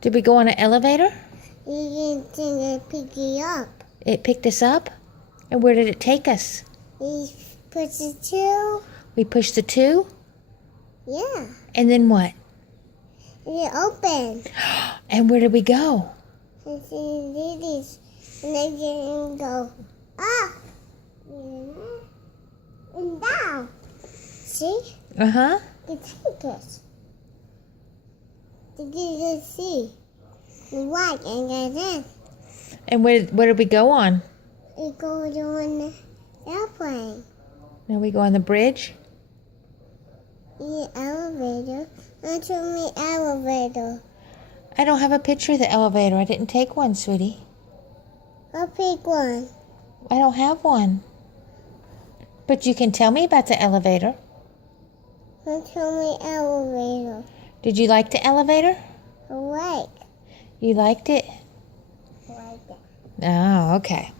Did we go on an elevator? You can pick it up. It picked us up? And where did it take us? We push the 2. We pushed the 2? Yeah. And then what? It opened. And where did we go? And she did this. And then you can go up. And down. See? Uh-huh. The tickets. Did you see? The white and then And where did we go on? we go on the airplane. Now we go on the bridge? The elevator. And show me elevator. I don't have a picture of the elevator. I didn't take one, sweetie. I'll pick one. I don't have one. But you can tell me about the elevator. And show me elevator. Did you like the elevator? Awake. You liked it? Like that. Oh, okay.